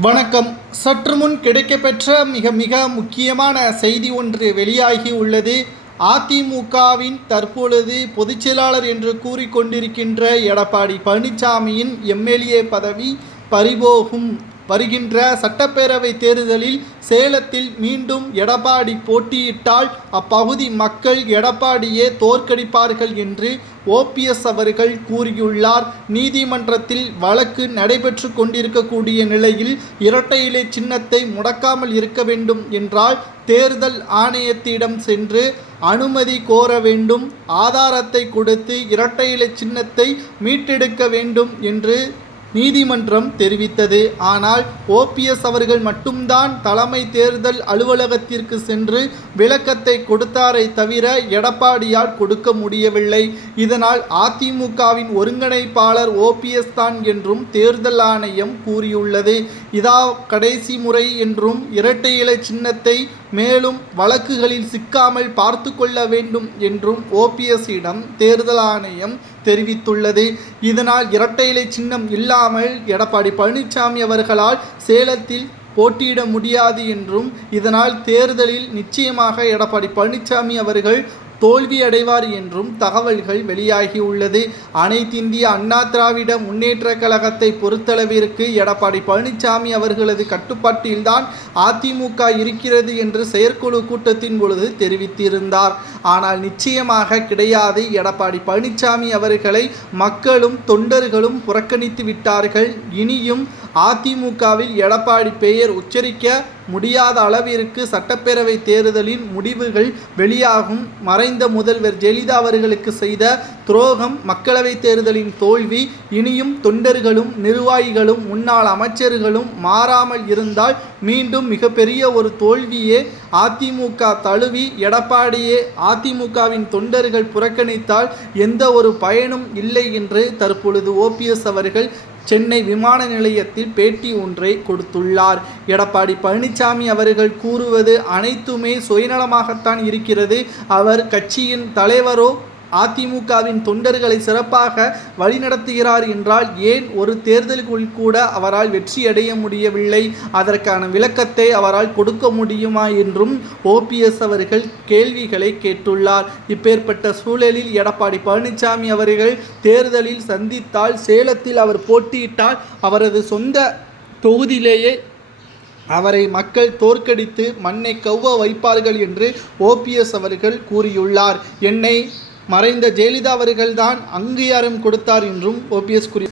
வணக்கம். சற்று முன் கிடைக்கப்பெற்ற மிக முக்கியமான செய்தி ஒன்று வெளியாகி உள்ளது. அதிமுகவின் தற்பொழுது பொதுச்செயலாளர் என்று கூறிக்கொண்டிருக்கின்ற எடப்பாடி பழனிசாமியின் எம்எல்ஏ பதவி பறிபோகும். வருகின்ற சட்டப்பேரவை தேர்தலில் சேலத்தில் மீண்டும் எடப்பாடி போட்டியிட்டால் அப்பகுதி மக்கள் எடப்பாடியே தோற்கடிப்பார்கள் என்று ஓபிஎஸ் அவர்கள் கூறியுள்ளார். நீதிமன்றத்தில் வழக்கு நடைபெற்று கொண்டிருக்கக்கூடிய நிலையில் இரட்டை இலை சின்னத்தை முடக்காமல் இருக்க வேண்டும் என்றால் தேர்தல் ஆணையத்திடம் சென்று அனுமதி கோர வேண்டும், ஆதாரத்தை கொடுத்து இரட்டை இலை சின்னத்தை மீட்டெடுக்க வேண்டும் என்று நீதிமன்றம் தெரிவித்தது. ஆனால் ஓபிஎஸ் அவர்கள் மட்டும்தான் தலைமை தேர்தல் அலுவலகத்திற்கு சென்று விளக்கத்தை கொடுத்தாரை தவிர எடப்பாடியால் கொடுக்க முடியவில்லை. இதனால் அதிமுகவின் ஒருங்கிணைப்பாளர் ஓபிஎஸ் தான் என்றும் தேர்தல் ஆணையம் கூறியுள்ளது. இதா கடைசி முறை என்றும் இரட்டை இலை சின்னத்தை மேலும் வழக்குகளில் சிக்காமல் பார்த்து கொள்ள வேண்டும் என்றும் ஓபிஎஸ்ஸிடம் தேர்தல் ஆணையம் தெரிவித்துள்ளது. இதனால் இரட்டை இலை சின்னம் இல்லாமல் எடப்பாடி பழனிசாமி அவர்களால் சேலத்தில் போட்டியிட முடியாது என்றும் இதனால் தேர்தலில் நிச்சயமாக எடப்பாடி பழனிசாமி அவர்கள் தோல்வி அடைவார் என்றும் தகவல்கள் வெளியாகியுள்ளது. அனைத்திந்திய அண்ணா திராவிட முன்னேற்ற கழகத்தை பொறுத்தளவிற்கு எடப்பாடி பழனிசாமி அவர்களது கட்டுப்பாட்டில்தான் அதிமுக இருக்கிறது என்று செயற்குழு கூட்டத்தின் பொழுது தெரிவித்திருந்தார். ஆனால் நிச்சயமாக கிடையாது. எடப்பாடி பழனிசாமி அவர்களை மக்களும் தொண்டர்களும் புறக்கணித்து விட்டார்கள். இனியும் அதிமுகவில் எடப்பாடி பெயர் உச்சரிக்க முடியாத அளவிற்கு சட்டப்பேரவை தேர்தலின் முடிவுகள் வெளியாகும். மறைந்த முதல்வர் ஜெயலலிதா அவர்களுக்கு செய்த துரோகம், மக்களவை தேர்தலின் தோல்வி இனியும் தொண்டர்களும் நிர்வாகிகளும் முன்னாள் அமைச்சர்களும் மாறாமல் இருந்தால் மீண்டும் மிகப்பெரிய ஒரு தோல்வியே அதிமுக தழுவி எடப்பாடியே அதிமுகவின் தொண்டர்கள் புறக்கணித்தால் எந்த ஒரு பயனும் இல்லை என்று தற்பொழுது ஓபிஎஸ் அவர்கள் சென்னை விமான நிலையத்தில் பேட்டி ஒன்றை கொடுத்துள்ளார். எடப்பாடி பழனிசாமி அவர்கள் கூறுவது அனைத்துமே சுயநலமாகத்தான் இருக்கிறது. அவர் கட்சியின் தலைவரோ அதிமுகவின் தொண்டர்களை சிறப்பாக வழிநடத்துகிறார் என்றால் ஏன் ஒரு தேர்தலுக்குள் கூட அவரால் வெற்றியடைய முடியவில்லை? அதற்கான விளக்கத்தை அவரால் கொடுக்க முடியுமா என்றும் ஓபிஎஸ் அவர்கள் கேள்விகளை கேட்டுள்ளார். இப்பேற்பட்ட சூழலில் எடப்பாடி பழனிசாமி அவர்கள் தேர்தலில் சந்தித்தால் சேலத்தில் அவர் போட்டியிட்டால் அவரது சொந்த தொகுதியிலேயே அவரை மக்கள் தோற்கடித்து மண்ணை கவ்வ வைப்பார்கள் என்று ஓபிஎஸ் அவர்கள் கூறியுள்ளார். என்னை மறைந்த ஜெயலலிதா அவர்கள்தான் அங்கீகாரம் கொடுத்தார் என்றும் ஓபிஎஸ் கூறி